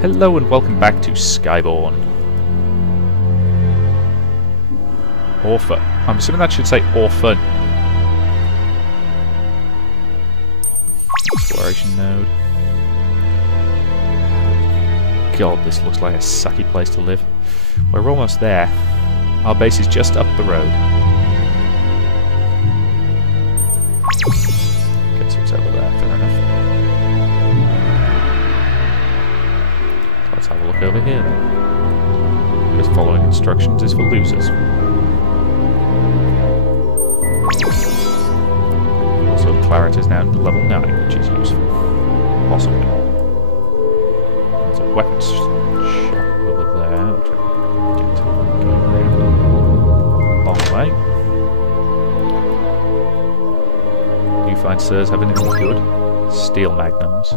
Hello and welcome back to Skyborn. Orphan. I'm assuming that should say Orphan. Exploration node. God, this looks like a sucky place to live. We're almost there. Our base is just up the road. Okay, so it's over there, fair enough. Let's have a look over here then. Because following instructions is for losers. Also, Claret is now level 9, which is useful. Possibly. There's a weapons shop over there, which I can get to going around. Long way. Do you find sirs have anything good? Steel magnums.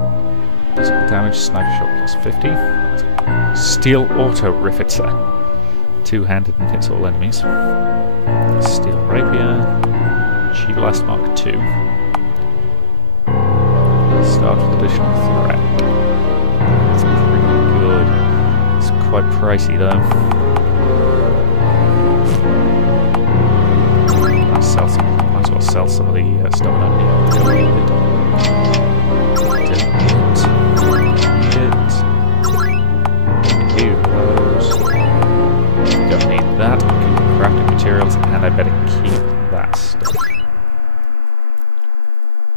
Physical damage, sniper shot plus 50. Steel auto riveter. Two-handed and hits all enemies. Steel rapier. G-Blast Mark II. Start with additional threat. That's pretty good. It's quite pricey though. Might as well sell some of the stuff I don't need. Don't need that. Crafting materials, and I better keep that stuff.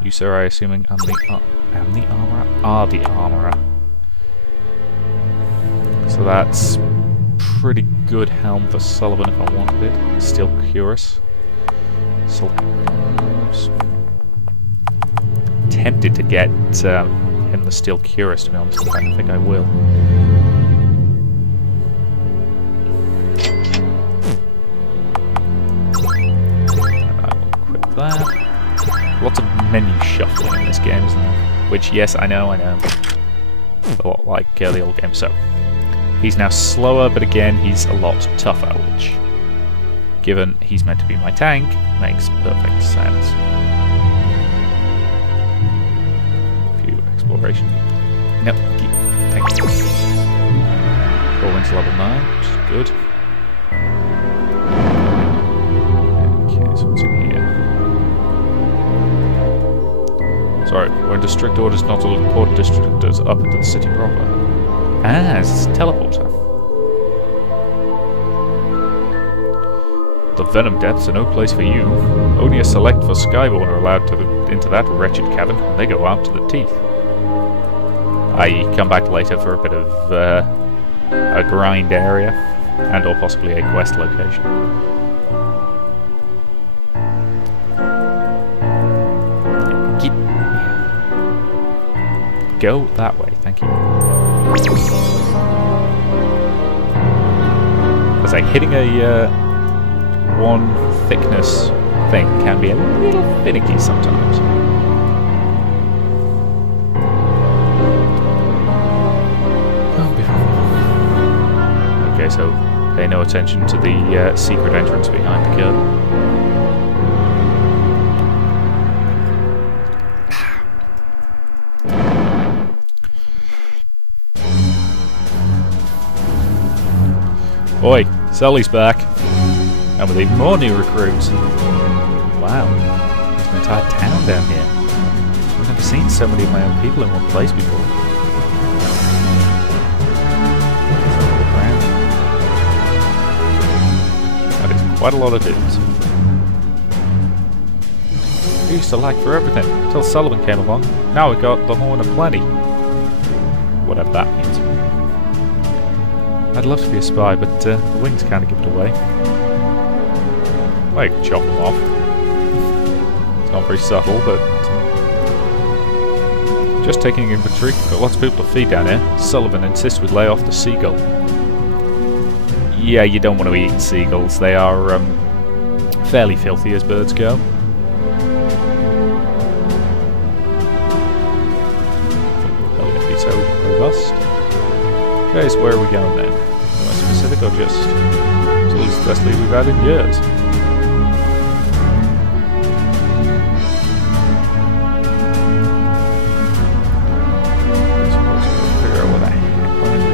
You, sir, I assuming am the armourer? Are the armourer. So that's pretty good helm for Sullivan if I wanted it. Steel cuirass. Tempted to get him the steel cuirass, to be honest. I don't think I will. That. Lots of menu shuffling in this game, isn't there? Which, yes, I know. A lot like the old game. So, he's now slower, but again, he's a lot tougher, which, given he's meant to be my tank, makes perfect sense. Few exploration. No, thank you. Bowling's level 9, which is good. Okay, so what's in here? Sorry, we're in district orders not to report districtors up into the city proper. Ah, it's a teleporter. The Venom Depths are no place for you. Only a select for Skyborn are allowed into that wretched cabin, and they go out to the teeth. I come back later for a bit of a grind area, and or possibly a quest location. Go that way, thank you. As like hitting a one thickness thing can be a little finicky sometimes. Okay, so pay no attention to the secret entrance behind the curtain. Oi, Sully's back. And with even more new recruits. Wow, there's an entire town down here. I've never seen so many of my own people in one place before. That is quite a lot of dudes. We used to lack for everything, until Sullivan came along. Now we got the horn of plenty. Whatever that means. I'd love to be a spy, but the wings kind of give it away. I can chop them off. It's not very subtle, but... Just taking inventory. Got lots of people to feed down here. Sullivan insists we lay off the seagull. Yeah, you don't want to be eating seagulls. They are fairly filthy as birds go. They'll not be so robust. Okay, so where are we going then? Specific or just the least best lead we've had in years? Figure out what the heck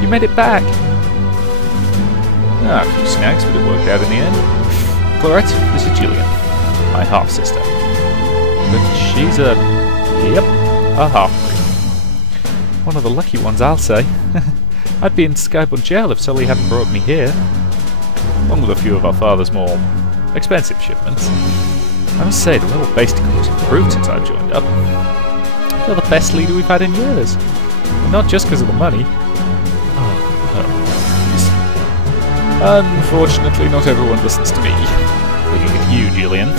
You made it back! Ah, a few snags, but it worked out in the end. Claret, this is Julian, my half-sister. But she's a half-breed. One of the lucky ones, I'll say. I'd be in Skyborn jail if Sully hadn't brought me here. Along with a few of our father's more expensive shipments. I must say, the little base decor's improved since I've joined up. You're the best leader we've had in years. And not just because of the money. Unfortunately, not everyone listens to me. Looking at you, Julian.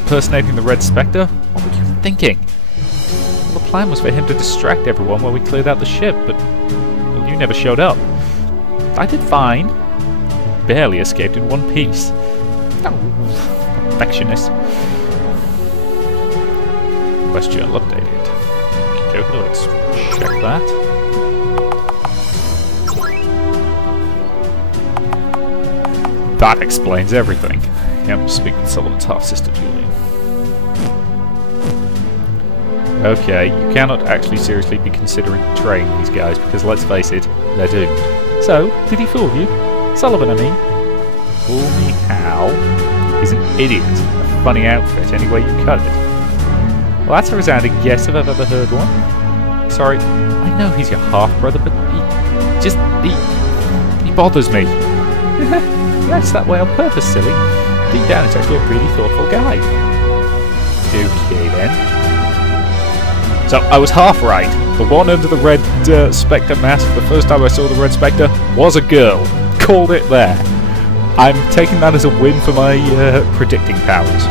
Impersonating the Red Spectre? What were you thinking? Well, the plan was for him to distract everyone while we cleared out the ship, but well, you never showed up. I did fine. Barely escaped in one piece. Oh, perfectionist. Quest journal updated. Okay, let's check that. That explains everything. Yep, speak with Sullivan's half-sister, Julian. Okay, you cannot actually seriously be considering betraying these guys, because let's face it, they're doomed. So, did he fool you? Sullivan, I mean. Fool me how? He's an idiot. A funny outfit, any way you cut it. Well, that's a resounding yes if I've ever heard one. Sorry, I know he's your half-brother, but he bothers me. That's that way on purpose, silly. Deep down, it's actually a really thoughtful guy. Okay, then. So, I was half right. The one under the Red Spectre mask the first time I saw the Red Spectre was a girl. Called it there. I'm taking that as a win for my predicting powers.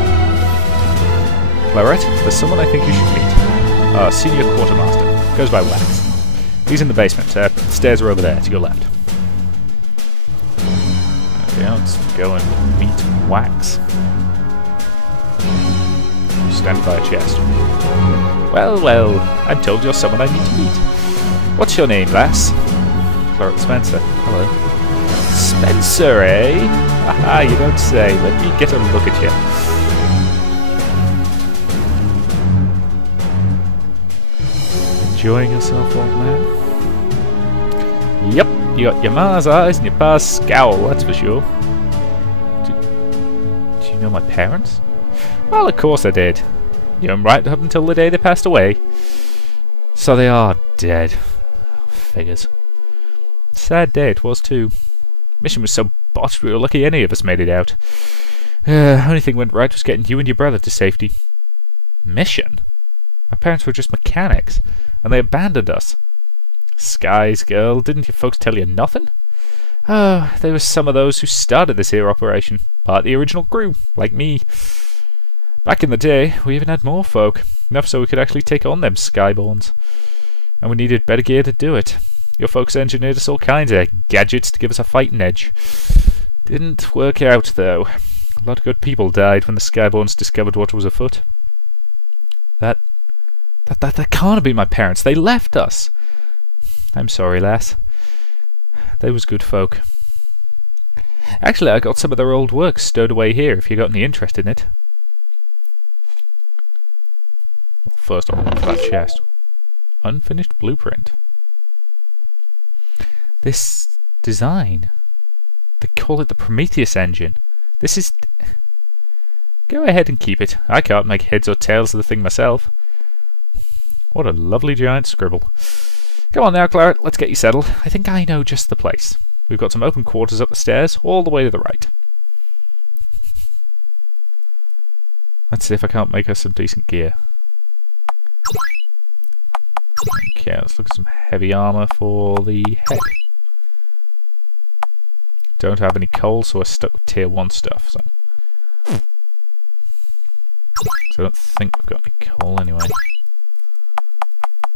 Claret, there's someone I think you should meet. Our senior quartermaster. Goes by Wax. He's in the basement. Stairs are over there, to your left. Yeah, let's go and meet Wax. Stand by a chest. Well, well, I'm told you're someone I need to meet. What's your name, lass? Claret Spencer. Hello. Spencer, eh? Aha, you don't say. Let me get a look at you. Enjoying yourself, old man? Yep. You got your ma's eyes and your pa's scowl, that's for sure. Do you know my parents? Well, of course I did. You know, right up until the day they passed away. So they are dead. Figures. Sad day it was too. Mission was so botched we were lucky any of us made it out. Only thing went right was getting you and your brother to safety. Mission? My parents were just mechanics, and they abandoned us. Skies, girl, didn't your folks tell you nothing? Oh, they were some of those who started this here operation. Part of the original crew, like me. Back in the day, we even had more folk. Enough so we could actually take on them Skyborns. And we needed better gear to do it. Your folks engineered us all kinds of gadgets to give us a fighting edge. Didn't work out, though. A lot of good people died when the Skyborns discovered what was afoot. That can't have been my parents. They left us. I'm sorry, lass. They was good folk. Actually, I got some of their old work stowed away here, if you got any interest in it. Well, first I'll look for that chest. Unfinished blueprint. This design. They call it the Prometheus engine. This is... Go ahead and keep it. I can't make heads or tails of the thing myself. What a lovely giant scribble. Come on now, Claret, let's get you settled. I think I know just the place. We've got some open quarters up the stairs, all the way to the right. Let's see if I can't make us some decent gear. Okay, let's look at some heavy armour for the head. Don't have any coal, so we're stuck with tier 1 stuff. So I don't think we've got any coal anyway.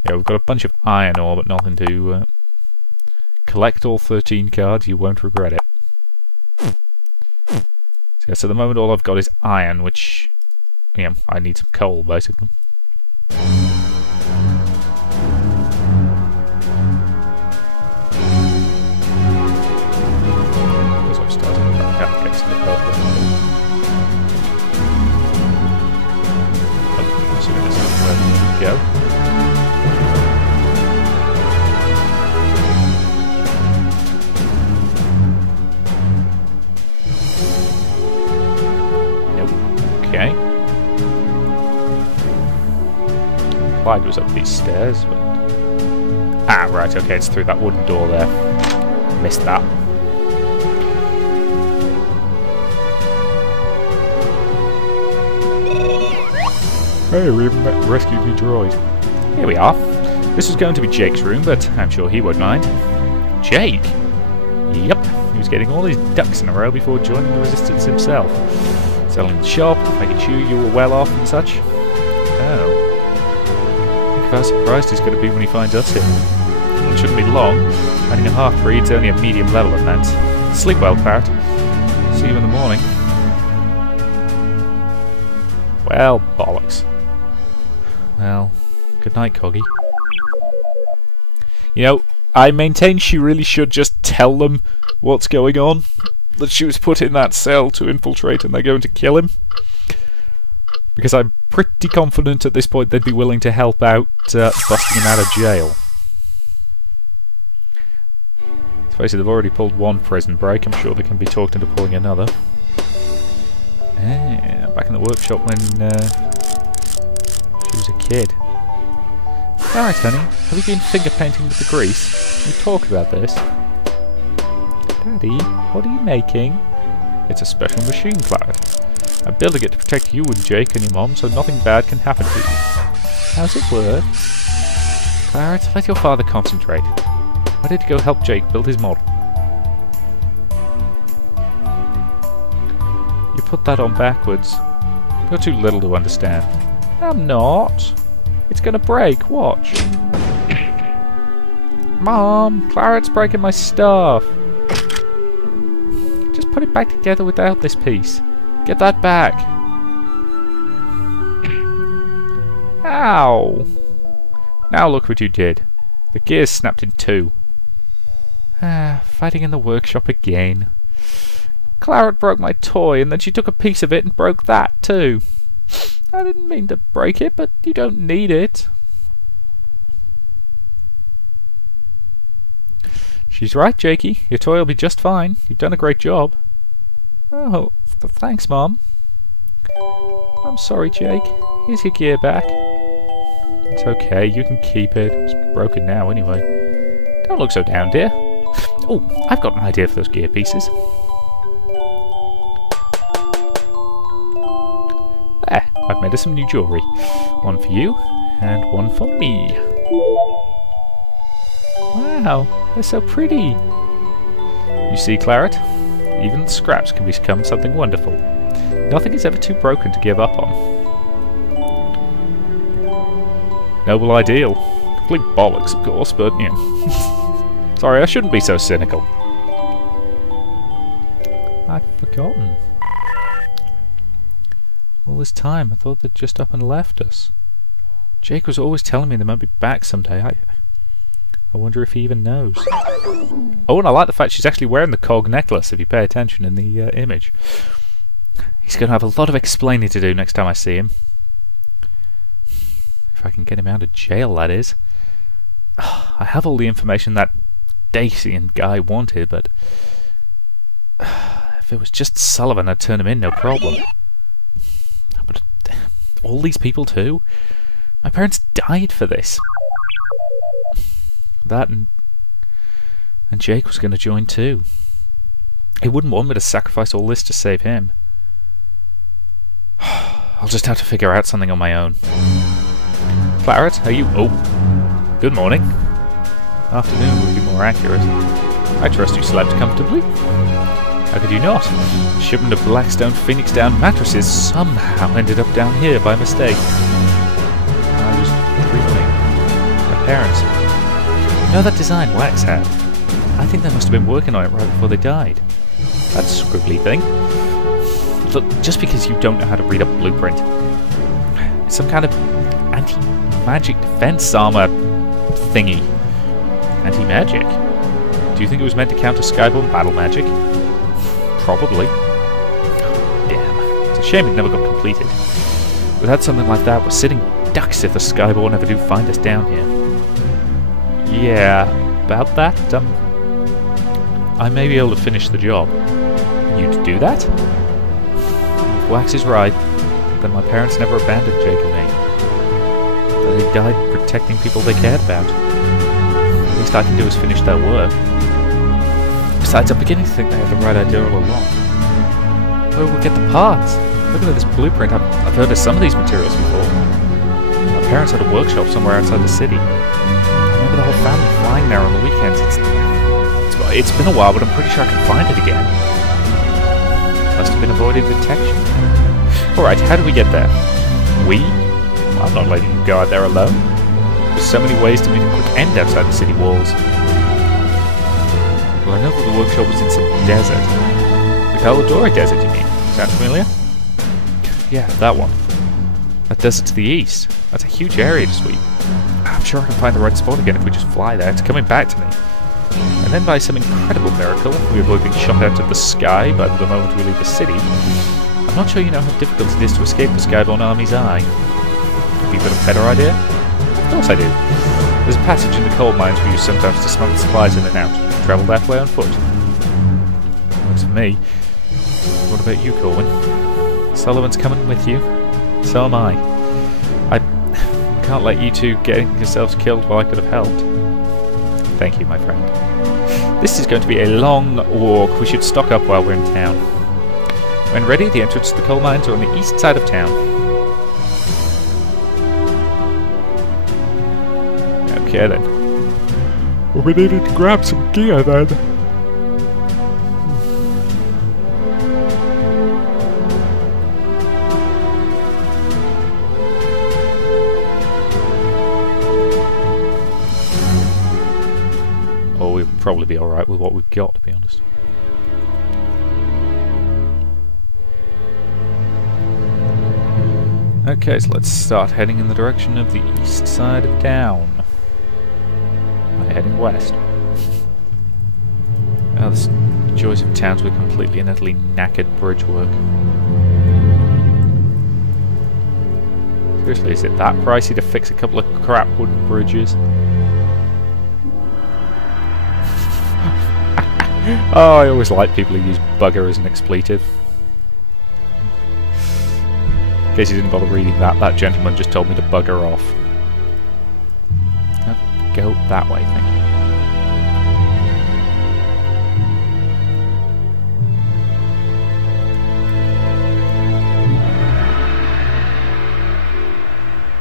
Yeah, we've got a bunch of iron ore, but nothing to collect all 13 cards. You won't regret it. So yes, at the moment all I've got is iron, which, yeah, I need some coal basically. Because I've started allocating the purple. Assuming this is where we need to go. implied was up these stairs, but... Ah, right, okay, it's through that wooden door there. Missed that. Hey, we even rescued me droid. Here we are. This was going to be Jake's room, but I'm sure he won't mind. Jake? Yep, he was getting all his ducks in a row before joining the Resistance himself. Selling the shop, making sure you were well off and such. Oh. Think of how surprised he's going to be when he finds us here. It shouldn't be long. Finding a half-breed's only a medium level event. Sleep well, Parrot. See you in the morning. Well, bollocks. Well, good night, Coggy. You know, I maintain she really should just tell them what's going on. That she was put in that cell to infiltrate and they're going to kill him. Because I'm pretty confident at this point they'd be willing to help out busting him out of jail. Let's face it, they've already pulled one prison break. I'm sure they can be talked into pulling another. Ah, back in the workshop when she was a kid. Alright, honey, have you been finger painting with the grease? Can we talk about this? Daddy, what are you making? It's a special machine, Claret. I'm building it to protect you and Jake and your mom so nothing bad can happen to you. How's it work? Claret, let your father concentrate. Why did you go help Jake build his model? You put that on backwards. You're too little to understand. I'm not. It's gonna break, watch. Mom, Claret's breaking my stuff. Just put it back together without this piece. Get that back. Ow. Now look what you did. The gears snapped in two. Ah, fighting in the workshop again. Claret broke my toy and then she took a piece of it and broke that too. I didn't mean to break it, but you don't need it. She's right, Jakey. Your toy will be just fine. You've done a great job. Oh, thanks, Mom. I'm sorry, Jake. Here's your gear back. It's okay, you can keep it. It's broken now, anyway. Don't look so down, dear. Oh, I've got an idea for those gear pieces. There, I've made us some new jewellery. One for you, and one for me. Wow, they're so pretty. You see, Claret? Even the scraps can become something wonderful. Nothing is ever too broken to give up on. Noble ideal. Complete bollocks, of course, but, you know. Sorry, I shouldn't be so cynical. I'd forgotten. All this time, I thought they'd just up and left us. Jake was always telling me they might be back someday. I wonder if he even knows. Oh, and I like the fact she's actually wearing the cog necklace, if you pay attention in the image. He's going to have a lot of explaining to do next time I see him. If I can get him out of jail, that is. I have all the information that Daisy and Guy wanted, but... if it was just Sullivan, I'd turn him in, no problem. But all these people too? My parents died for this. That and Jake was going to join too. He wouldn't want me to sacrifice all this to save him. I'll just have to figure out something on my own. Claret, are you... Oh, good morning. Afternoon would be more accurate. I trust you slept comfortably? How could you not? A shipment of Blackstone Phoenix Down mattresses somehow ended up down here by mistake. I was dreaming. My parents... You know that design Wax had? I think they must have been working on it right before they died. That scribbly thing. Look, just because you don't know how to read a blueprint. Some kind of anti-magic defense armor thingy. Anti-magic? Do you think it was meant to counter Skyborn battle magic? Probably. Oh, damn. It's a shame it never got completed. Without something like that, we're sitting ducks if the Skyborn ever do find us down here. Yeah, about that, I may be able to finish the job. You'd do that? If Wax is right, then my parents never abandoned Jake and me. They died protecting people they cared about. The least I can do is finish their work. Besides, I'm beginning to think they had the right idea all along. Where will we get the parts? Looking at this blueprint, I've heard of some of these materials before. My parents had a workshop somewhere outside the city. I remember the whole family flying there on the weekends. It's been a while, but I'm pretty sure I can find it again. Must have been avoiding detection. Alright, how do we get there? We? I'm not letting you go out there alone. There's so many ways to meet a quick end outside the city walls. Well, I know that the workshop was in some desert. The Caladora Desert, you mean? Sound familiar? Yeah, that one. That desert to the east. That's a huge area to sweep. I'm sure I can find the right spot again if we just fly there. It's coming back to me. And then by some incredible miracle, we avoid being shot out of the sky by the moment we leave the city. I'm not sure you know how difficult it is to escape the Skyborn army's eye. Have you got a better idea? Of course I do. There's a passage in the coal mines we use sometimes to smuggle supplies in and out. Travel that way on foot. Works for me. What about you, Corwin? Sullivan's coming with you. So am I. I can't let you two get yourselves killed while I could have helped. Thank you, my friend. This is going to be a long walk. We should stock up while we're in town. When ready, the entrance to the coal mines are on the east side of town. Okay then. Well, we needed to grab some gear then. Or we'll probably be alright with what we've got, to be honest. Okay, so let's start heading in the direction of the east side of town. Am I heading west? Oh, the joys of towns with completely and utterly knackered bridge work. Seriously, is it that pricey to fix a couple of crap wooden bridges? Oh, I always like people who use bugger as an expletive. In case you didn't bother reading that, that gentleman just told me to bugger off. Go that way, thank you.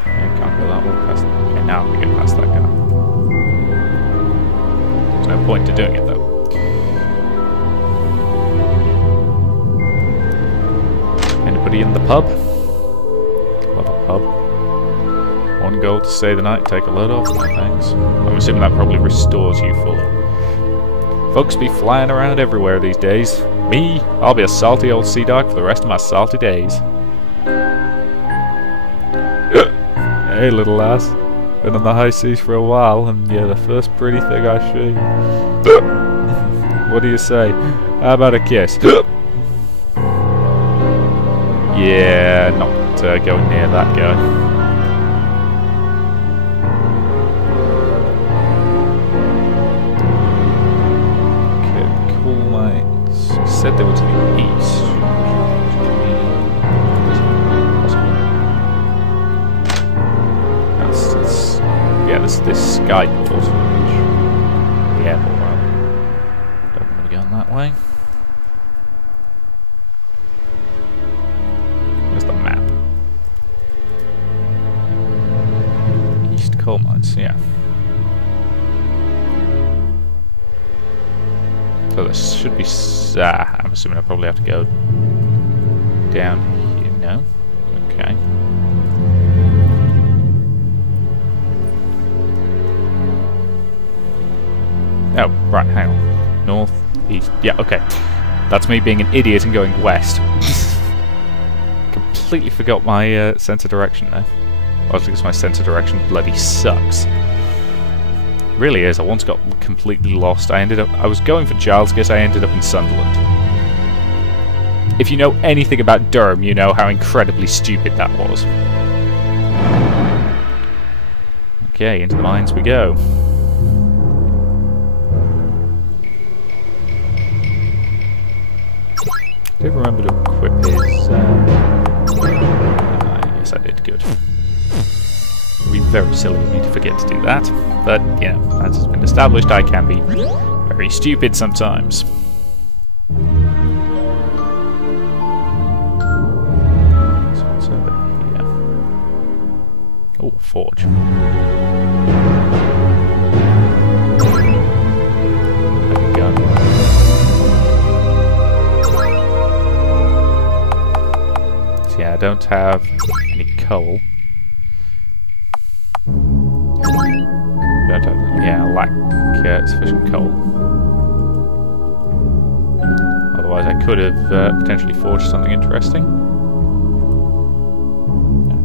I can't go that way past. Okay, now we get past that guy. There's no point to doing it though. Anybody in the pub? Love a pub. One goal to stay the night, take a load off. No thanks. I'm assuming that probably restores you fully. Folks be flying around everywhere these days. Me, I'll be a salty old sea dog for the rest of my salty days. Hey little lass, been on the high seas for a while and you're the first pretty thing I see. What do you say? How about a kiss? Yeah, not going near that guy. Okay, coal mines. You said they were to the east. That's yeah, this Skyborn. The airport rather. Don't want to be going that way. Coal mines, yeah. So this should be... I'm assuming I probably have to go down here. No? Okay. Oh, right, hang on. North, east. Yeah, okay. That's me being an idiot and going west. Completely forgot my sense of direction there. Well, because my sense of direction bloody sucks. Really is. I once got completely lost. I was going for Gilesgate, I ended up in Sunderland. If you know anything about Durham, you know how incredibly stupid that was. Okay, into the mines we go. Did I remember to equip his... yes, I did. Good. We very silly of me to forget to do that. But, you know, as has been established, I can be very stupid sometimes. So what's over here? Oh, a forge. A gun. So yeah, I don't have any coal. Yeah, I lack sufficient coal. Otherwise I could have potentially forged something interesting.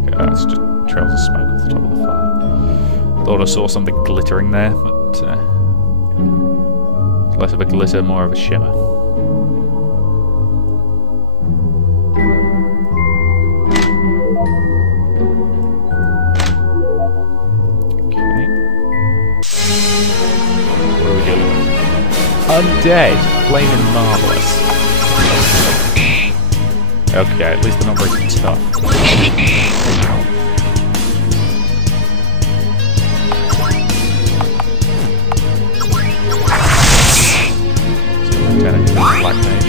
Okay, that's just trails of smoke off the top of the fire. Thought I saw something glittering there, but it's less of a glitter, more of a shimmer. Undead, plain and marvellous. Okay, at least they're not very tough. Lieutenant Black Mage.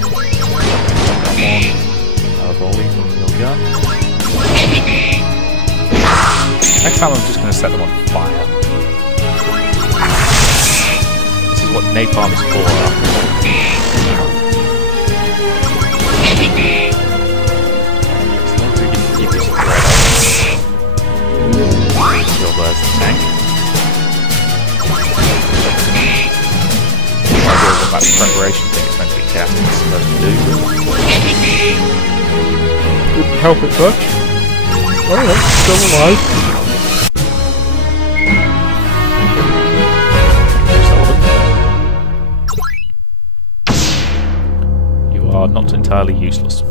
Come on. Volley from your gun. Next time I'm just going to set them on fire. This is what napalm is for. As long as we can keep this thread up. Still there's the tank. I do that preparation thing it's meant to be casting is supposed to do. Didn't help it much. Oh, that's still alive. Are not entirely useless.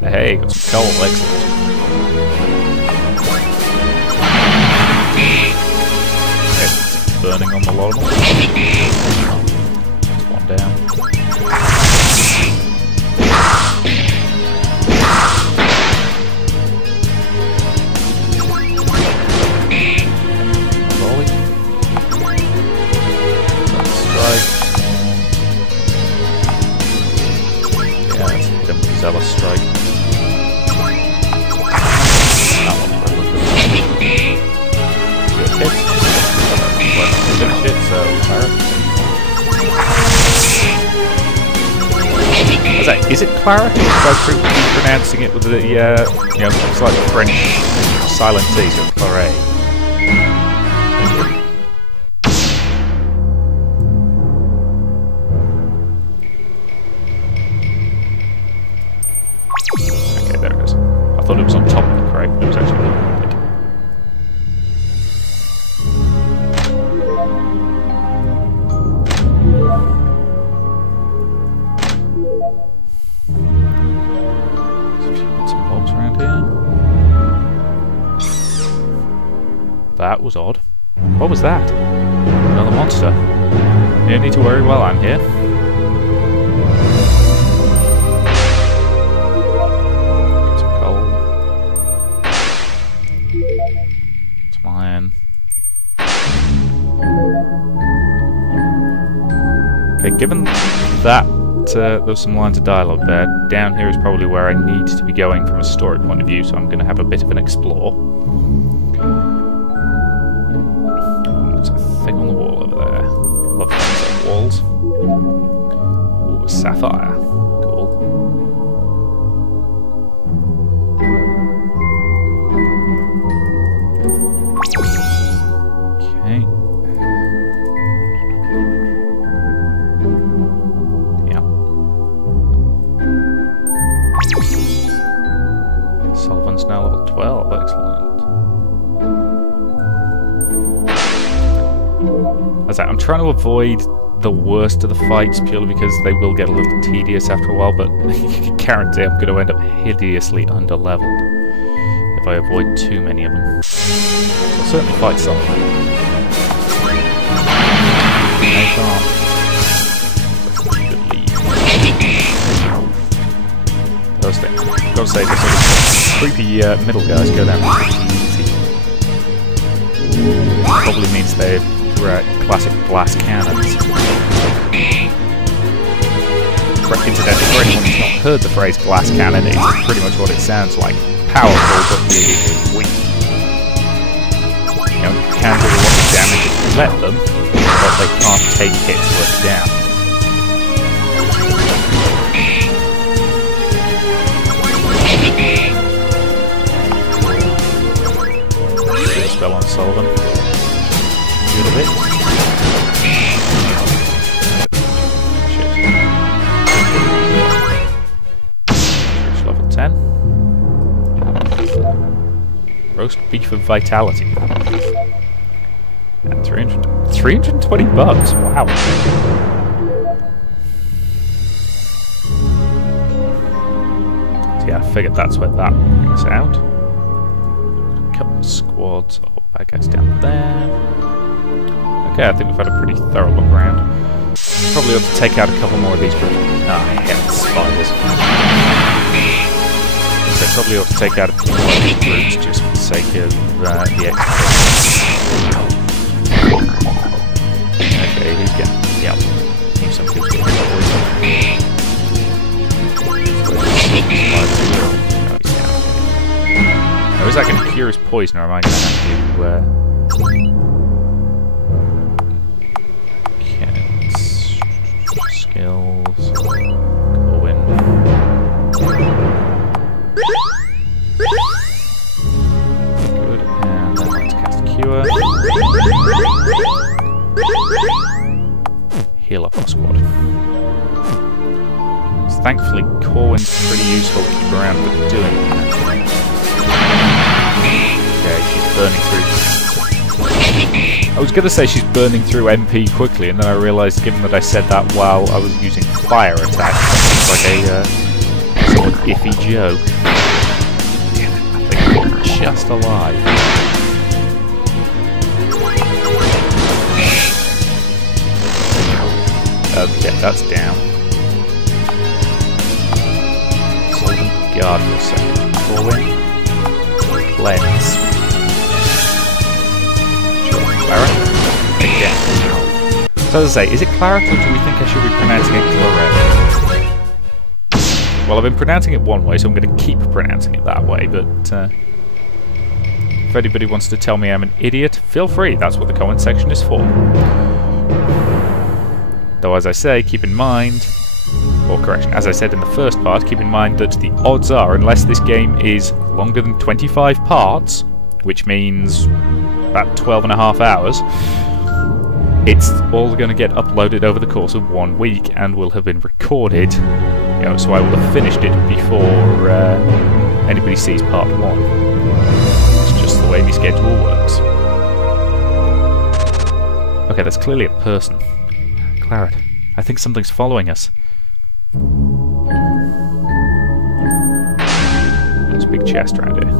Hey, got some coal, excellent. It's burning on the lot of them. That's one down. Zealous strike. That one's really good. Good hit. Finish it, so claret. Is it claret? Or should I keep pronouncing it with the you know, it's like French silent T, so claret. I thought it was on top of the crate, but it was actually behind it. There's a few bits and bobs around here. That was odd. What was that? Another monster. You don't need to worry while I'm here. Okay, given that there was some lines of dialogue there, down here is probably where I need to be going from a story point of view, so I'm going to have a bit of an explore. There's a thing on the wall over there. Love things on walls. Ooh, a sapphire. Cool. Okay. Sullivan's now level 12, excellent. As I'm trying to avoid the worst of the fights purely because they will get a little tedious after a while, but you can guarantee I'm going to end up hideously underleveled if I avoid too many of them. I'll certainly fight some. No harm. That's a good lead. those things. I've got to say, the sort of creepy middle guys go down pretty easy. Probably means they're classic glass cannons. Incidentally, for anyone who's not heard the phrase glass cannon, it's pretty much what it sounds like. Powerful, but really, really weak. You know, can do a lot of damage if you let them, but they can't take hits worth down. Spell on Sullivan. A little bit. Shit. Level 10. Roast beef of vitality. And 320 bucks. Wow. So yeah, I figured that's where that brings out. A couple of squads. Oh, bad guys down there. Okay, I think we've had a pretty thorough look around. Probably ought to take out a couple more of these groups. Oh, I hate the spiders. So probably ought to take out a few more of these groups just for the sake of the extra. Okay, he's getting. Yep. He's some good poison. Now, is that going to cure his poison, or am I going to have to? Skills. Go in. Good, and then let's cast Cure. Heal up our squad. So thankfully, Corwin's pretty useful to keep around for doing that. Okay, she's burning through. I was going to say she's burning through MP quickly, and then I realised, given that I said that while I was using fire attack, that seems like a sort of iffy joke. Damn it, I think I'm just alive. Okay, that's down. Sullivan guard for a second. Corwin. Cleanse. Clara? Again. So as I say, is it Claret, or do we think I should be pronouncing it Claret? Well, I've been pronouncing it one way, so I'm going to keep pronouncing it that way, but if anybody wants to tell me I'm an idiot, feel free, that's what the comment section is for. Though, as I say, keep in mind, or correction, as I said in the first part, keep in mind that the odds are, unless this game is longer than 25 parts, which means about 12.5 hours, it's all going to get uploaded over the course of 1 week and will have been recorded, you know, so I will have finished it before anybody sees part 1. It's just the way the schedule works. Okay, that's clearly a person. Claret, I think something's following us. There's a big chest around here.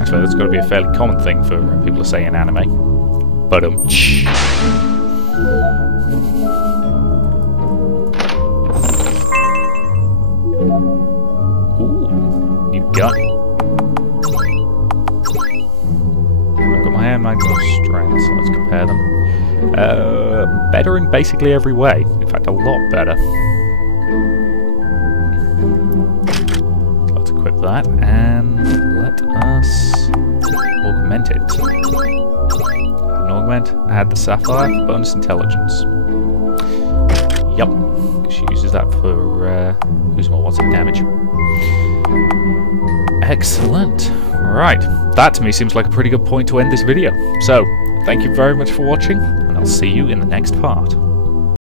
Actually, that's got to be a fairly common thing for people to say in anime. But Ooh, new gun. I've got my air magnum strength, so let's compare them. Better in basically every way. In fact, a lot better. Let's equip that and let us augment it. An augment. I had the sapphire for bonus intelligence. Yup. She uses that for losing more watts of damage. Excellent. Right. That to me seems like a pretty good point to end this video. So, thank you very much for watching, and I'll see you in the next part.